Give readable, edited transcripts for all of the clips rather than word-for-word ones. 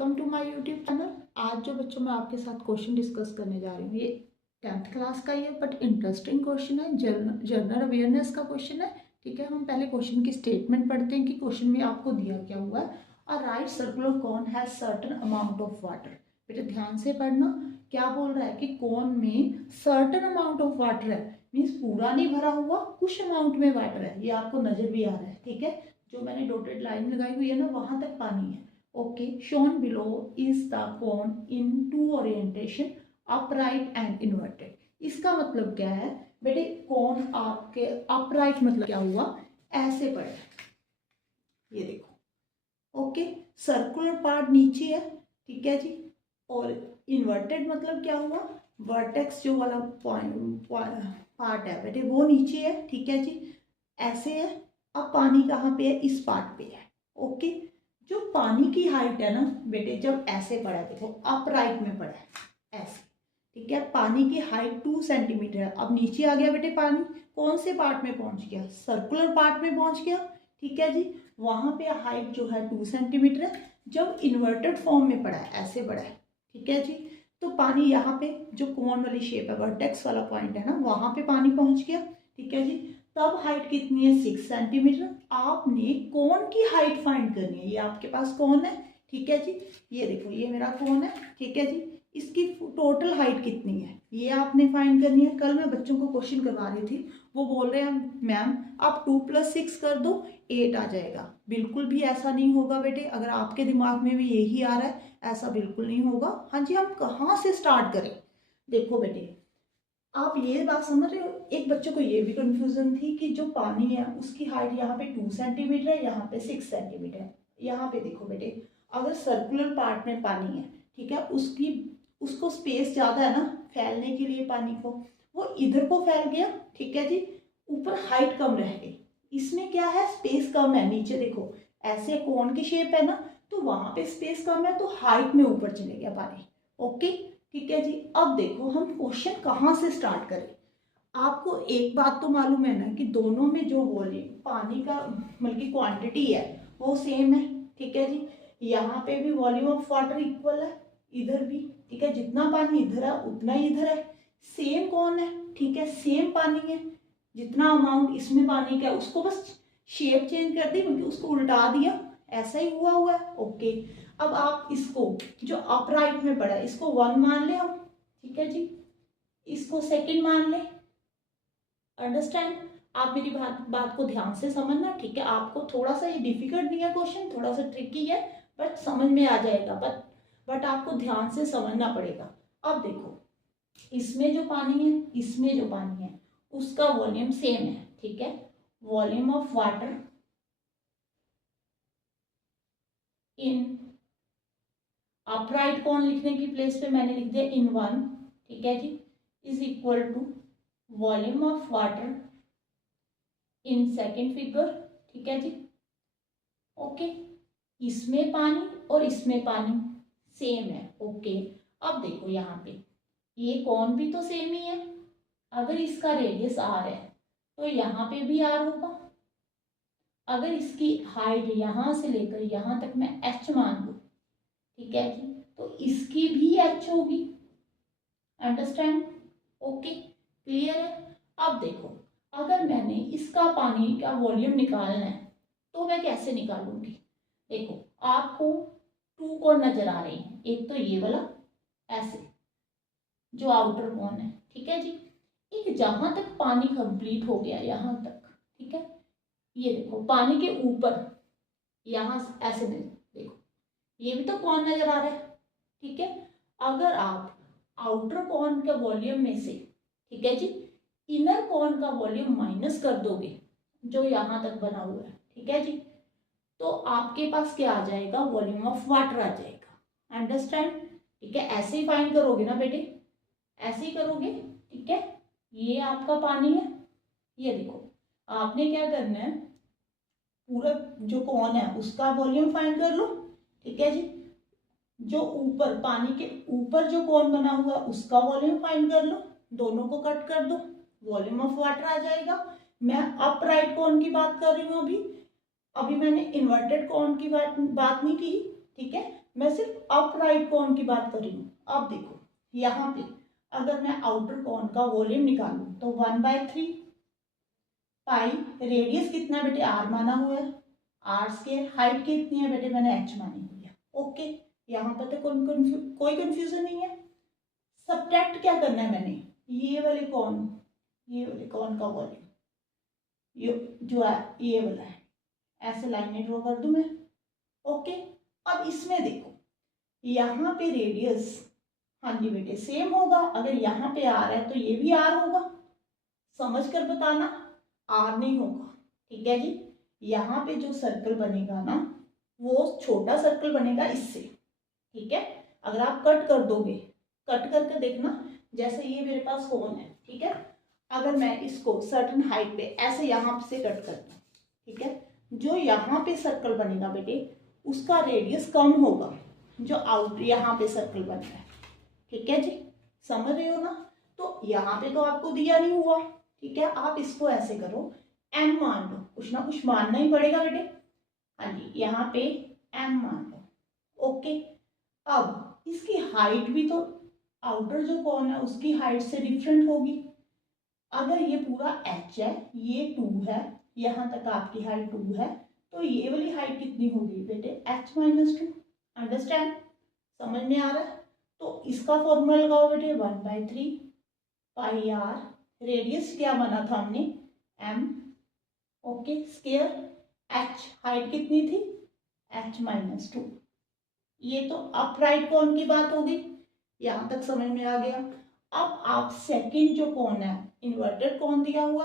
Welcome to my YouTube channel. आज जो बच्चों मैं आपके साथ क्वेश्चन डिस्कस करने जा रही हूँ, ये 10th क्लास का ही है बट इंटरेस्टिंग क्वेश्चन है, जनरल अवेयरनेस का क्वेश्चन है। ठीक है, हम पहले क्वेश्चन की स्टेटमेंट पढ़ते हैं कि क्वेश्चन में आपको दिया क्या हुआ है। A right circular cone has certain amount of water. बेटा ध्यान से पढ़ना, क्या बोल रहा है कि कोन में सर्टेन अमाउंट ऑफ वाटर है, मीन्स पूरा नहीं भरा हुआ, कुछ अमाउंट में वाटर है, ये आपको नजर भी आ रहा है। ठीक है, जो मैंने डॉटेड लाइन लगाई हुई है ना, वहां तक पानी है। Okay, shown below is the cone in two orientation, upright and inverted. इसका मतलब क्या है बेटे, कौन आपके अपराइट मतलब क्या हुआ, ऐसे पड़े, ये देखो। ओके, सर्कुलर पार्ट नीचे है, ठीक है जी, और इन्वर्टेड मतलब क्या हुआ, वर्टेक्स जो वाला पार्ट है बेटे वो नीचे है, ठीक है जी, ऐसे है। अब पानी कहाँ पे है, इस पार्ट पे है। ओके, जो पानी की हाइट है ना बेटे, जब ऐसे पड़ा है, देखो अपराइट में पड़ा है ऐसे, ठीक है, पानी की हाइट 2 सेंटीमीटर है। अब नीचे आ गया बेटे पानी, कौन से पार्ट में पहुंच गया, सर्कुलर पार्ट में पहुंच गया, ठीक है जी। वहां पे हाइट जो है 2 सेंटीमीटर है। जब इन्वर्टेड फॉर्म में पड़ा है, ऐसे पड़ा है, ठीक है जी, तो पानी यहाँ पे जो कोन वाली शेप है, वर्टेक्स वाला पॉइंट है ना, वहां पे पानी पहुंच गया, ठीक है जी। तब हाइट कितनी है, 6 सेंटीमीटर। आपने कोन की हाइट फाइंड करनी है, ये आपके पास कोन है, ठीक है जी, ये देखो ये मेरा कोन है, ठीक है जी, इसकी टोटल हाइट कितनी है ये आपने फाइंड करनी है। कल मैं बच्चों को क्वेश्चन करवा रही थी, वो बोल रहे हैं मैम आप 2 + 6 कर दो 8 आ जाएगा। बिल्कुल भी ऐसा नहीं होगा बेटे, अगर आपके दिमाग में भी यही आ रहा है, ऐसा बिल्कुल नहीं होगा। हाँ जी, हम कहाँ से स्टार्ट करें, देखो बेटे आप ये बात समझ रहे हो, एक बच्चे को ये भी कंफ्यूजन थी कि जो पानी है उसकी हाइट यहाँ पे 2 सेंटीमीटर है, यहाँ पे 6 सेंटीमीटर है। यहाँ पे देखो बेटे, अगर सर्कुलर पार्ट में पानी है, ठीक है, उसको स्पेस ज़्यादा है ना फैलने के लिए पानी को, वो इधर को फैल गया, ठीक है जी, ऊपर हाइट कम रह गई। इसमें क्या है, स्पेस कम है, नीचे देखो ऐसे कोन की शेप है ना, तो वहां पे स्पेस कम है, तो हाइट में ऊपर चले गया पानी। ओके, ठीक है जी। अब देखो हम क्वेश्चन कहाँ से स्टार्ट करें। आपको एक बात तो मालूम है ना कि दोनों में जो वॉल्यूम पानी का मतलब की क्वांटिटी है वो सेम है, ठीक है जी। यहाँ पे भी वॉल्यूम ऑफ वाटर इक्वल है, इधर भी, ठीक है, जितना पानी इधर है उतना ही इधर है। सेम कौन है, ठीक है, सेम पानी है, जितना अमाउंट इसमें पानी का है उसको बस शेप चेंज कर दी, क्योंकि उसको उल्टा दिया, ऐसा ही हुआ है। ओके, अब आप इसको जो अपराइट में पड़ा है इसको 1 मान ले हम, ठीक है जी, इसको सेकंड मान ले। अंडरस्टैंड, आप मेरी बात को ध्यान से समझना, ठीक है। आपको थोड़ा सा ये डिफिकल्ट नहीं है क्वेश्चन, थोड़ा सा ट्रिकी है, बट समझ में आ जाएगा, बट आपको ध्यान से समझना पड़ेगा। अब देखो इसमें जो पानी है, इसमें जो पानी है, उसका वॉल्यूम सेम है, ठीक है। Volume of water in upright cone लिखने की प्लेस पे मैंने लिख दिया इन 1, ठीक है जी, is equal to volume of water in second figure, ठीक है जी। ओके, इसमें पानी और इसमें पानी सेम है। ओके, अब देखो यहाँ पे ये कोन भी तो सेम ही है, अगर इसका रेडियस आर है तो यहाँ पे भी आर होगा। अगर इसकी हाइट यहाँ से लेकर यहाँ तक मैं एच मान लूँ, ठीक है जी, तो इसकी भी एच होगी। अंडरस्टैंड, ओके, क्लियर है। अब देखो अगर मैंने इसका पानी का वॉल्यूम निकालना है तो मैं कैसे निकालूंगी, देखो आपको 2 कोन नजर आ रहे हैं, एक तो ये वाला ऐसे जो आउटर कोन है, ठीक है जी, एक जहां तक पानी कंप्लीट हो गया यहाँ तक, ठीक है, ये देखो पानी के ऊपर यहाँ ऐसे नहीं, देखो ये भी तो कौन नजर आ रहा है, ठीक है। अगर आप आउटर कॉन के वॉल्यूम में से, ठीक है जी, इनर कॉन का वॉल्यूम माइनस कर दोगे जो यहां तक बना हुआ है, ठीक है जी, तो आपके पास क्या आ जाएगा, वॉल्यूम ऑफ वाटर आ जाएगा। अंडरस्टैंड, ठीक है, ऐसे ही फाइंड करोगे ना बेटे, ऐसे ही करोगे, ठीक है। ये आपका पानी है, ये देखो आपने क्या करना है, पूरा जो कॉन है उसका वॉल्यूम फाइंड कर लो, ठीक है जी। जो ऊपर पानी के ऊपर जो कोन बना हुआ है उसका वॉल्यूम फाइंड कर लो, दोनों को कट कर दो, वॉल्यूम ऑफ वाटर आ जाएगा। मैं अपराइट कोन की बात कर रही हूँ अभी, अभी मैंने इन्वर्टेड कोन की बात नहीं की, ठीक है। मैं सिर्फ अपराइट कोन की बात कर रही हूँ। अब देखो यहाँ पे अगर मैं आउटर कोन का वॉल्यूम निकालूं तो 1/3 पाई, रेडियस कितना है बेटे r माना हुआ है, r स्क्वायर, हाइट कितनी है बेटे मैंने h मानी हुई है। ओके, यहाँ पर तो कोई कंफ्यूजन नहीं है। सब्ट्रैक्ट क्या करना है मैंने, ये वाले कौन का वॉल्यूम ये जो है ये वाला है, ऐसे लाइनें ड्रॉ कर दूं मैं। ओके, अब इसमें देखो यहाँ पे रेडियस, हाँ जी बेटे सेम होगा, अगर यहाँ पे आर है तो ये भी आर होगा, समझ कर बताना, आर नहीं होगा। ठीक है जी, यहाँ पे जो सर्कल बनेगा ना वो छोटा सर्कल बनेगा इससे। ठीक है, अगर आप कट कर दोगे, कट करके देखना, जैसे ये मेरे पास कोन है, ठीक है, अगर मैं इसको सर्टन हाइट पे ऐसे यहाँ से कट करता हूँ, ठीक है, जो यहाँ पे सर्कल बनेगा बेटे उसका रेडियस कम होगा जो आउट यहाँ पे सर्कल बन रहा है। ठीक है जी, समझ रहे हो ना। तो यहाँ पे तो आपको दिया नहीं हुआ, ठीक है, आप इसको ऐसे करो, m मान लो, कुछ ना कुछ मानना ही पड़ेगा बेटे। हाँ जी, यहाँ पे m मान लो। ओके, अब इसकी हाइट भी तो आउटर जो कौन है उसकी हाइट से डिफरेंट होगी। अगर ये पूरा h है, ये 2 है, यहाँ तक आपकी हाइट 2 है, तो ये वाली हाइट कितनी होगी बेटे h-2। अंडरस्टैंड, समझ में आ रहा है। तो इसका फॉर्मूला लगाओ बेटे 1/3 पाई r, रेडियस क्या बना था हमने m, okay, square, h height कितनी थी h-2। ये तो अपराइट कोन की बात होगी, यहां तक समझ में आ गया। अब आप सेकंड जो कोन है इन्वर्टेड कोन दिया हुआ,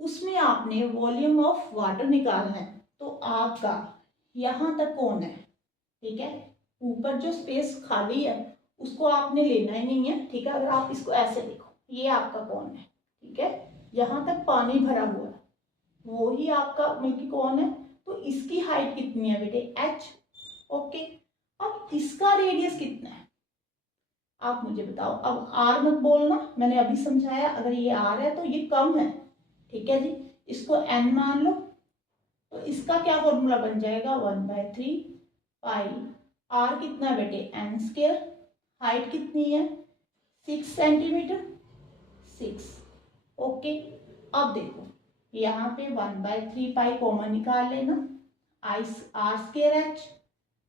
उसमें आपने वॉल्यूम ऑफ वाटर निकालना है। तो आपका यहां तक कोन है, ठीक है, ऊपर जो स्पेस खाली है उसको आपने लेना ही नहीं है। ठीक है, अगर आप इसको ऐसे देखो, ये आपका कोन है, ठीक है, यहाँ तक पानी भरा हुआ है, वो ही आपका मिल्की कोन है। तो इसकी हाइट कितनी है बेटे h। ओके, अब इसका रेडियस कितना है आप मुझे बताओ। अब r मत बोलना, मैंने अभी समझाया, अगर ये r है तो ये कम है। ठीक है जी, इसको n मान लो, तो इसका क्या फॉर्मूला बन जाएगा 1/3 पाई, r कितना है बेटे n², हाइट कितनी है 6 सेंटीमीटर, 6। ओके, अब देखो यहाँ पे 1/3 पाई कॉमन निकाल लेना, r² h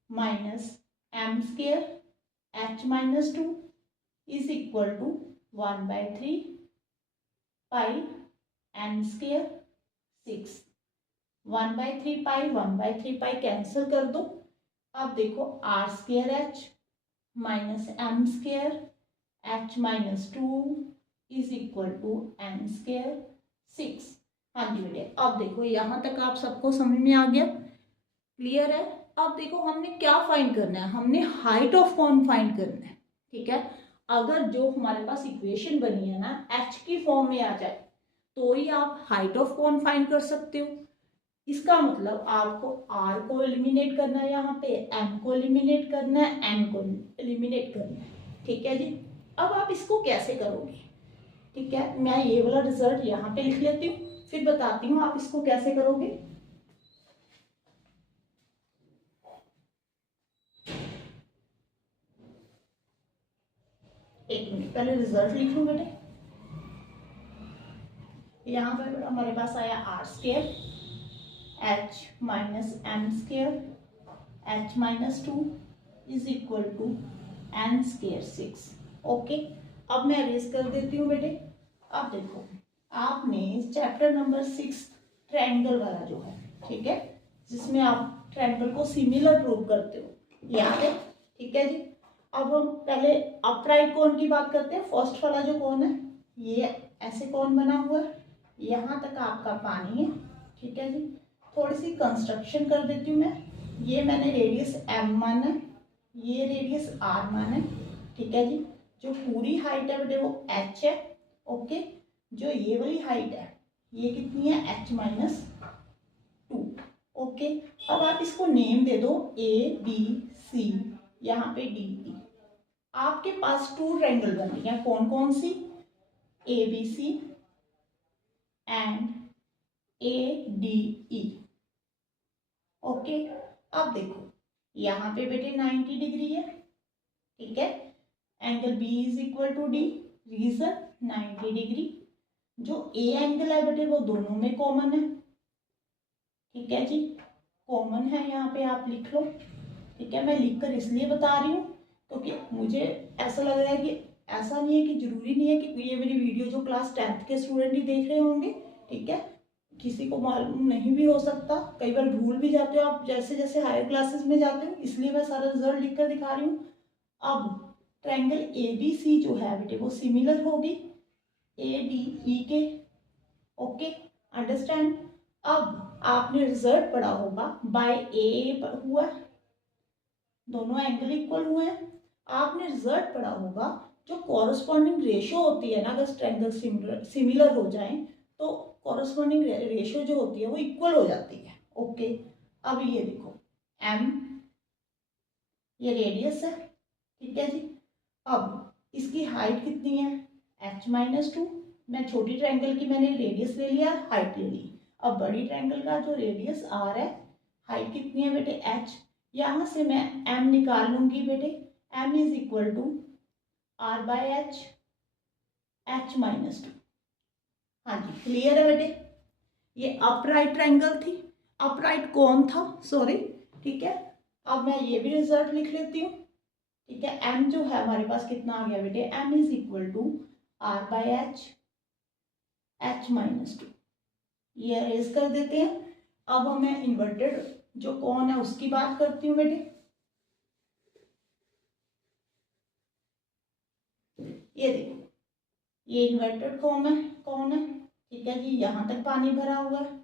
minus m² h-2 is equal to 1/3 pi n² 6। 1/3 pi 1/3 pi cancel कर दो। अब देखो r² h minus m² h-2 is equal to n² 6। हाँ जी बेटे, अब देखो यहाँ तक आप सबको समझ में आ गया, क्लियर है। अब देखो हमने क्या फाइंड करना है, हमने हाइट ऑफ कोन फाइंड करना है। ठीक है, अगर जो हमारे पास इक्वेशन बनी है ना h की फॉर्म में आ जाए तो ही आप हाइट ऑफ कोन फाइंड कर सकते हो। इसका मतलब आपको r को एलिमिनेट करना है, यहाँ पे m को एलिमिनेट करना है, n को एलिमिनेट करना है। ठीक है जी, अब आप इसको कैसे करोगे। ठीक है, मैं ये वाला रिजल्ट यहाँ पे लिख लेती हूँ, फिर बताती हूँ आप इसको कैसे करोगे। एक मिनट, पहले रिजल्ट लिख लूँ बेटे। यहाँ पर हमारे पास आया r² h minus m² h-2 is equal to n² 6। Okay, अब मैं अरेज कर देती हूँ बेटे। अब देखो आपने चैप्टर नंबर 6 ट्रायंगल वाला जो है, ठीक है, जिसमें आप ट्रायंगल को सिमिलर प्रूव करते हो, याद है। ठीक है जी, अब हम पहले अपराइट कोन की बात करते हैं। फर्स्ट वाला जो कोन है ये ऐसे कोन बना हुआ है, यहाँ तक आपका पानी है। ठीक है जी, थोड़ी सी कंस्ट्रक्शन कर देती हूँ मैं। ये मैंने रेडियस m माना है, ये रेडियस r माना है। ठीक है जी, जो पूरी हाइट है बेटे वो h है। ओके, जो ये वाली हाइट है ये कितनी है h-2। ओके, अब आप इसको नेम दे दो a b c, यहाँ पे d e। आपके पास 2 ट्रायंगल बन रही है, कौन कौन सी, A B C and A D E. Okay, अब देखो यहाँ पे बेटे 90 डिग्री है, ठीक है। Angle B is equal to D, reason 90 degree. जो ए एंगल है बेटे वो दोनों में कॉमन है, ठीक है जी, कॉमन है, यहाँ पे आप लिख लो, ठीक है। मैं लिखकर इसलिए बता रही हूँ क्योंकि मुझे ऐसा लग रहा है कि ऐसा नहीं है कि जरूरी नहीं है कि ये मेरी वीडियो जो क्लास 10th के स्टूडेंट ही देख रहे होंगे, ठीक है। किसी को मालूम नहीं भी हो सकता, कई बार भूल भी जाते हो आप जैसे जैसे हायर क्लासेस में जाते हो, इसलिए मैं सारा रिजल्ट लिख कर दिखा रही हूँ। अब ट्रायंगल ए बी सी जो है बेटे वो सिमिलर होगी ए डी ई के, ओके, अंडरस्टैंड। अब आपने रिजल्ट पढ़ा होगा बाय ए हुआ, दोनों एंगल इक्वल हुए हैं। आपने रिजल्ट पढ़ा होगा जो कॉरस्पॉन्डिंग रेशियो होती है ना, अगर ट्रायंगल सिमिलर हो जाए तो कॉरस्पॉन्डिंग रेशियो जो होती है वो इक्वल हो जाती है, ओके। अब ये देखो एम, ये रेडियस है, ठीक है जी। अब इसकी हाइट कितनी है h-2, मैं छोटी ट्रायंगल की मैंने रेडियस ले लिया, हाइट ले ली। अब बड़ी ट्रायंगल का जो रेडियस r है, हाइट कितनी है बेटे h, यहाँ से मैं m निकाल लूंगी बेटे, m is equal to r by h, h-2। हाँ जी, क्लियर है बेटे। ये अपराइट ट्रायंगल थी, अपराइट कौन था, सॉरी, ठीक है। अब मैं ये भी रिजल्ट लिख लेती हूँ, ठीक है। m जो है हमारे पास कितना आ गया बेटे, m is equal to r by h, h-2, ये अरेज कर देते हैं। अब हमें इन्वर्टेड जो कौन है उसकी बात करती हूँ बेटे, ये देखो, ये इन्वर्टेड कौन है, ठीक है जी। यहाँ तक पानी भरा हुआ है,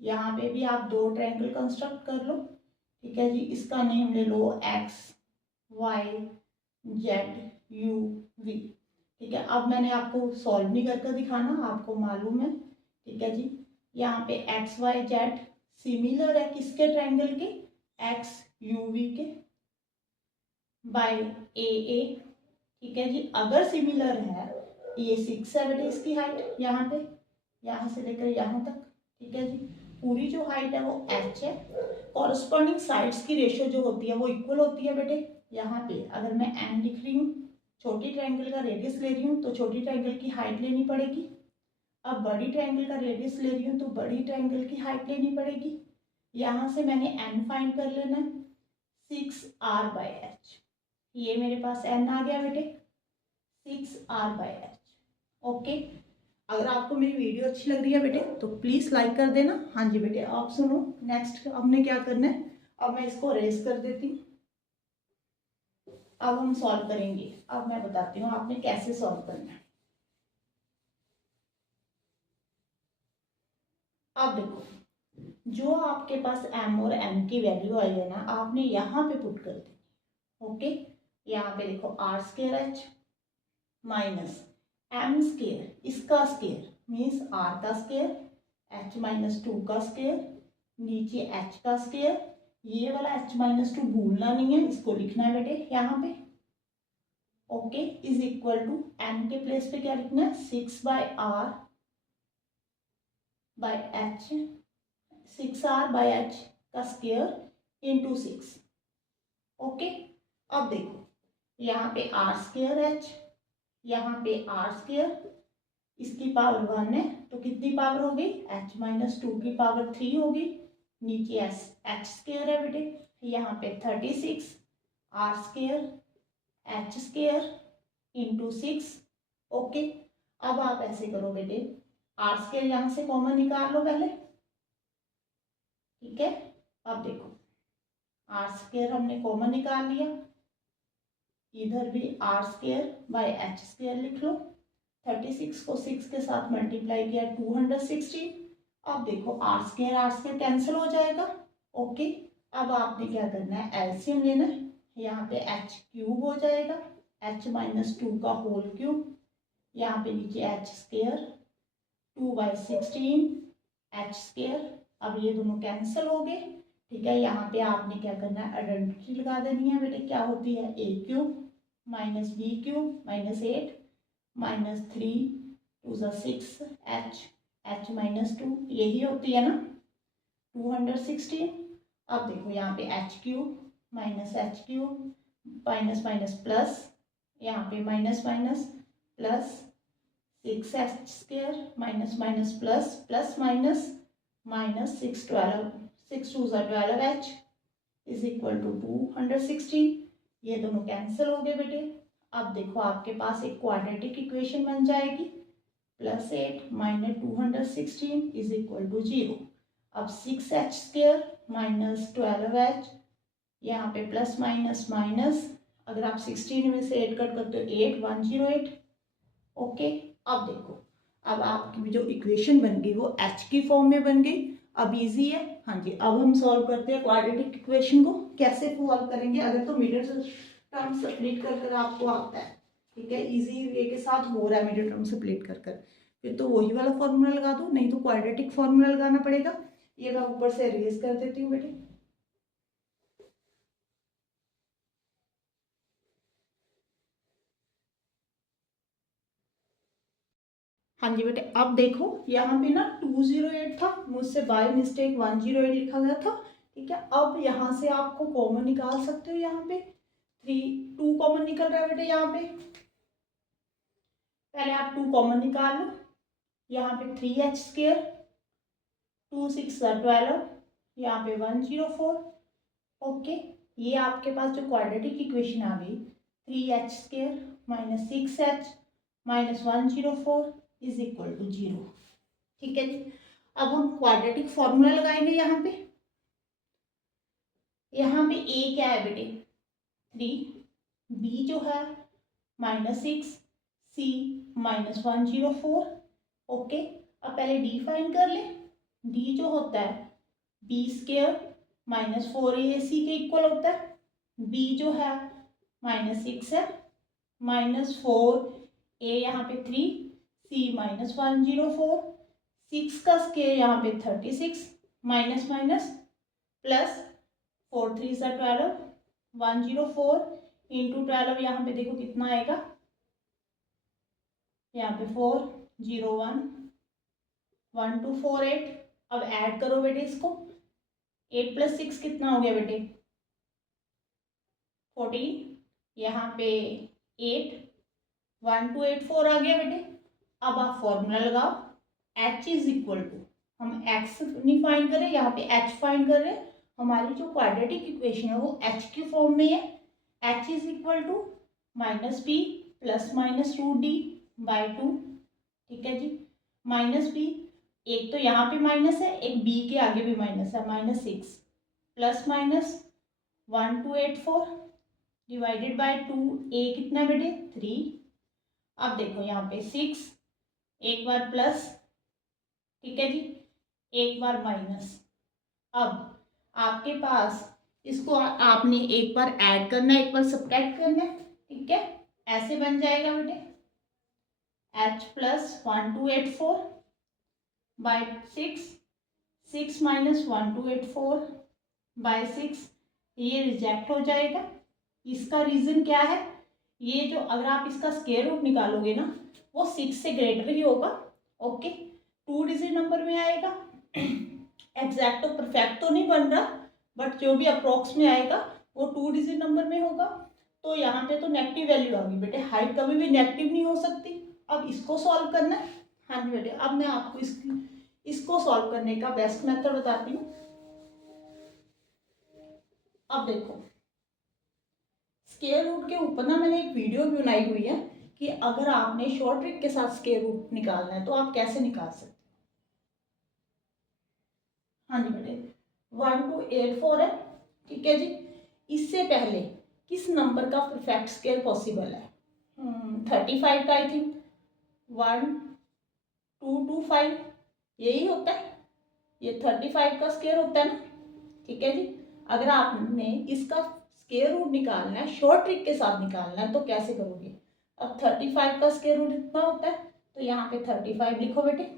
यहाँ पे भी आप दो ट्रायंगल कंस्ट्रक्ट कर लो, ठीक है जी। इसका नेम ले लो X Y Z U V, ठीक है। अब मैंने आपको सॉल्व नहीं करके दिखाना, आपको मालूम है, ठीक है जी। यहाँ पे एक्स वाई जेड सिमिलर है किसके ट्रायंगल के, एक्स यू वी के बाय ए, ठीक है जी। अगर सिमिलर है, ये 6 है बेटे इसकी हाइट, यहाँ पे यहाँ से लेकर यहाँ तक, ठीक है जी। पूरी जो हाइट है वो h है। कॉरस्पॉन्डिंग साइड्स की रेशियो जो होती है वो इक्वल होती है बेटे। यहाँ पे अगर मैं n लिख रही हूँ, छोटी ट्रायंगल का रेडियस ले रही हूँ तो छोटी ट्रायंगल की हाइट लेनी पड़ेगी। अब बड़ी ट्रायंगल का रेडियस ले रही हूँ तो बड़ी ट्रायंगल की हाइट लेनी पड़ेगी। यहाँ से मैंने n फाइंड कर लेना है, 6r बाय h, ये मेरे पास n आ गया बेटे, 6r बाय h, ओके। अगर आपको मेरी वीडियो अच्छी लग रही है बेटे तो प्लीज़ लाइक कर देना। हाँ जी बेटे, आप सुनो, नेक्स्ट हमने क्या करना है, अब मैं इसको अरेज कर देती हूँ। अब हम सॉल्व करेंगे, अब मैं बताती हूँ आपने कैसे सॉल्व करना है। अब देखो, जो आपके पास m और n की वैल्यू आई है ना, आपने यहाँ पे पुट कर दी, ओके। यहाँ पे देखो r square h minus m square, इसका स्क्वायर मीन्स r का स्क्वायर, h-2 का स्क्वायर, नीचे h का स्क्वायर, ये वाला h-2 भूलना नहीं है, इसको लिखना है बेटे यहाँ पे, okay. Is equal to n के प्लेस पे क्या लिखना है, 6 by r by h, 6r by h का स्क्वायर इंटू 6, ओके। अब देखो, यहाँ पे r स्क्वायर h, यहाँ पे r स्क्वायर, इसकी पावर 1 है तो कितनी पावर होगी, h-2 की पावर 3 होगी, नीचे h स्क्वायर है बेटे, यहाँ पे 36 r square h square into 6, okay. अब आप ऐसे करो बेटे, r स्क्वायर यहाँ से कॉमन निकाल लो पहले, ठीक है। अब देखो r स्क्वायर हमने कॉमन निकाल लिया, इधर भी r square by h square लिख लो, 36 को 6 के साथ मल्टीप्लाई किया 216। अब देखो r स्क्वायर कैंसिल हो जाएगा, ओके। अब आपने क्या करना है, एलसीएम लेना है, यहाँ पे h क्यूब हो जाएगा, h-2 का होल क्यूब, यहाँ पे नीचे h स्क्वायर 2/16 h स्क्वायर। अब ये दोनों कैंसिल हो गए, ठीक है। यहाँ पे आपने क्या करना है, आइडेंटिटी लगा देनी है बेटे, क्या होती है a cube minus B cube minus 8 minus 3 2 6 h-2, यही होती है ना 216। अब देखो यहाँ पे h cube minus H cube minus minus plus, यहाँ पे minus minus plus 6h² minus minus plus plus minus minus 6 2 12h is equal to 216। ये दोनों कैंसिल हो गए बेटे। अब देखो आपके पास एक क्वाड्रेटिक इक्वेशन बन जाएगी, +8 माइनस 216 इज इक्वल टू 0। अब 6h² माइनस 12h, यहाँ पे प्लस माइनस माइनस, अगर आप 16 में से 8 कट करते हो 8 108। ओके, अब देखो अब आपकी जो इक्वेशन बन गई वो h की फॉर्म में बन गई। अब इजी है। हाँ जी, अब हम सॉल्व करते हैं क्वाड्रेटिक इक्वेशन को। कैसे सॉल्व करेंगे? अगर तो मिडिल टर्म स्प्लिट कर कर आपको आता है, ठीक है, इजी वे के साथ हो रहा है मिडिल टर्म स्प्लिट कर कर, फिर तो वही वाला फॉर्मूला लगा दो, नहीं तो क्वाड्रेटिक फॉर्मूला लगाना पड़ेगा। ये मैं ऊपर से अरेज कर देती हूँ बेटे। हाँ जी बेटे, अब देखो यहाँ पे ना 208 था, मुझसे बाय मिस्टेक 108 लिखा गया था, ठीक है। अब यहाँ से आपको कॉमन निकाल सकते हो, यहाँ पे 2 कॉमन निकल रहा है बेटे। यहाँ पे पहले आप 2 कॉमन निकाल लो, यहाँ पे 3h², 2 6 12, यहाँ पे 104। ओके, ये आपके पास जो क्वाड्रेटिक इक्वेशन आ गई 3h² minus 6h minus 104 is equal to 0, ठीक है जी। अब हम क्वाड्रेटिक फॉर्मूला लगाएंगे। यहाँ पे a क्या है बेटे 3, b जो है -6, c -104। ओके, अब पहले d फाइंड कर ले। d जो होता है b² माइनस 4ac के इक्वल होता है। b जो है -6 है, -4a यहाँ पे 3, c -104, 6 का स्क्वायर यहाँ पे 36, माइनस माइनस प्लस 4 3 12, 104 इंटू 12, यहाँ पे देखो कितना आएगा, यहाँ पे 4 0 1 1 2 4 8। अब ऐड करो बेटे इसको, 8 + 6 कितना हो गया बेटे 14, यहाँ पे 8 1 2 8 4 आ गया बेटे। अब आप फॉर्मूला लगाओ, h इज इक्वल टू, हम x नहीं फाइंड कर रहे, यहाँ पे h फाइंड कर रहे हैं। हमारी जो क्वाड्रेटिक इक्वेशन है वो h की फॉर्म में है। h is equal to -b plus minus √d/2, ठीक है जी। -b, एक तो यहाँ पे माइनस है, एक b के आगे भी माइनस है, -6 plus minus 1 2 8 4 divided by 2, a कितना बेटे 3। अब देखो यहाँ पे 6, एक बार प्लस, ठीक है जी, एक बार माइनस। अब आपके पास इसको आपने एक बार ऐड करना है, एक बार सब्ट्रैक्ट करना है, ठीक है। ऐसे बन जाएगा बेटे h + 1 2 8 4 बाय 6, 6 - 1 2 8 4 बाय 6, ये रिजेक्ट हो जाएगा। इसका रीज़न क्या है, ये जो अगर आप इसका स्क्वायर रूट निकालोगे ना वो 6 से ग्रेटर ही होगा। ओके, 2 डिजिट नंबर में आएगा। एग्जैक्ट तो परफेक्ट तो नहीं बन रहा, बट जो भी अप्रोक्स में आएगा वो 2 डिजिट नंबर में होगा। तो यहाँ पे तो नेगेटिव वैल्यू आ गई बेटे, हाइट कभी भी नेगेटिव नहीं हो सकती। अब इसको सॉल्व करना है। हाँ जी बेटे, अब मैं आपको इसको सॉल्व करने का बेस्ट मेथड बताती हूँ। अब देखो स्क्वायर रूट के ऊपर ना मैंने एक वीडियो भी बनाई हुई है कि अगर आपने शॉर्ट ट्रिक के साथ स्क्वायर रूट निकालना है तो आप कैसे निकाल सकते हैं। हाँ जी बेटे, 1 2 8 4 है, ठीक है जी। इससे पहले किस नंबर का परफेक्ट स्क्वायर पॉसिबल है? 35 का, आई थिंक 1 2 2 5 यही होता है, ये 35 का स्क्वायर होता है ना, ठीक है जी। अगर आपने इसका स्क्वायर रूट निकालना है, शॉर्ट ट्रिक के साथ निकालना है, तो कैसे करोगे? अब 35 का स्क्वायर रूट इतना होता है, तो यहाँ पे 35 लिखो बेटे,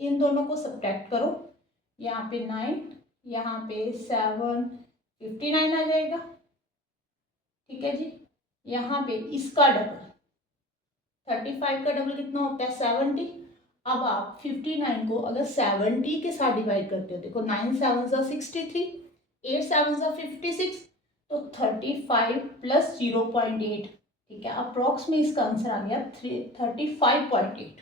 इन दोनों को सब्ट्रैक्ट करो, यहाँ पे 9, यहाँ पे 7 59 आ जाएगा, ठीक है जी। यहाँ पे इसका डबल 35 का डबल कितना होता है 70। अब आप 59 को अगर 70 के साथ डिवाइड करते हो, देखो 9 7 63, 8 7 56, तो 35 प्लस 0.8, ठीक है, अप्रॉक्स में इसका आंसर आ गया 35.8,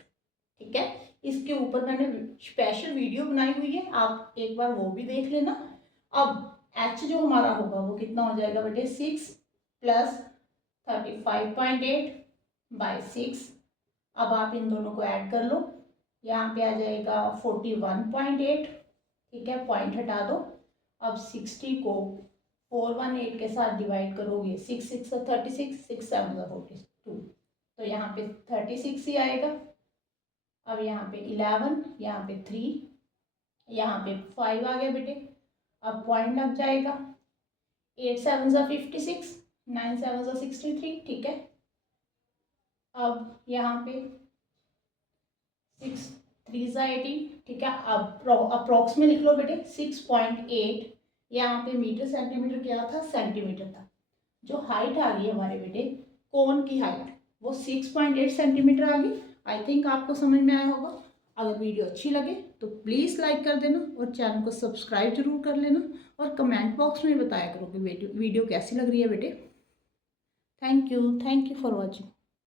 ठीक है। इसके ऊपर मैंने स्पेशल वीडियो बनाई हुई है, आप एक बार वो भी देख लेना। अब h जो हमारा होगा वो कितना हो जाएगा बेटे, 6 प्लस 35.8 बाई 6। अब आप इन दोनों को ऐड कर लो, यहाँ पे आ जाएगा 41.8, ठीक है, पॉइंट हटा दो। अब 60 को 418 के साथ डिवाइड करोगे, 6 6 36, 6 7 42, तो यहाँ पे 36 ही आएगा। अब यहाँ पे 11, यहाँ पे 3, यहाँ पे 5 आ गया बेटे। अब पॉइंट लग जाएगा, 8 7 56, 9 7 63, ठीक है। अब यहाँ पे 6 3 18, ठीक है। अब अप्रॉक्स में लिख लो बेटे 6.8, यहाँ पे मीटर सेंटीमीटर क्या था, सेंटीमीटर था। जो हाइट आ गई हमारे बेटे, कोन की हाइट वो 6.8 सेंटीमीटर आ गई। आई थिंक आपको समझ में आया होगा। अगर वीडियो अच्छी लगे तो प्लीज़ लाइक कर देना और चैनल को सब्सक्राइब जरूर कर लेना, और कमेंट बॉक्स में बताया करो कि वीडियो कैसी लग रही है बेटे। Thank you for watching.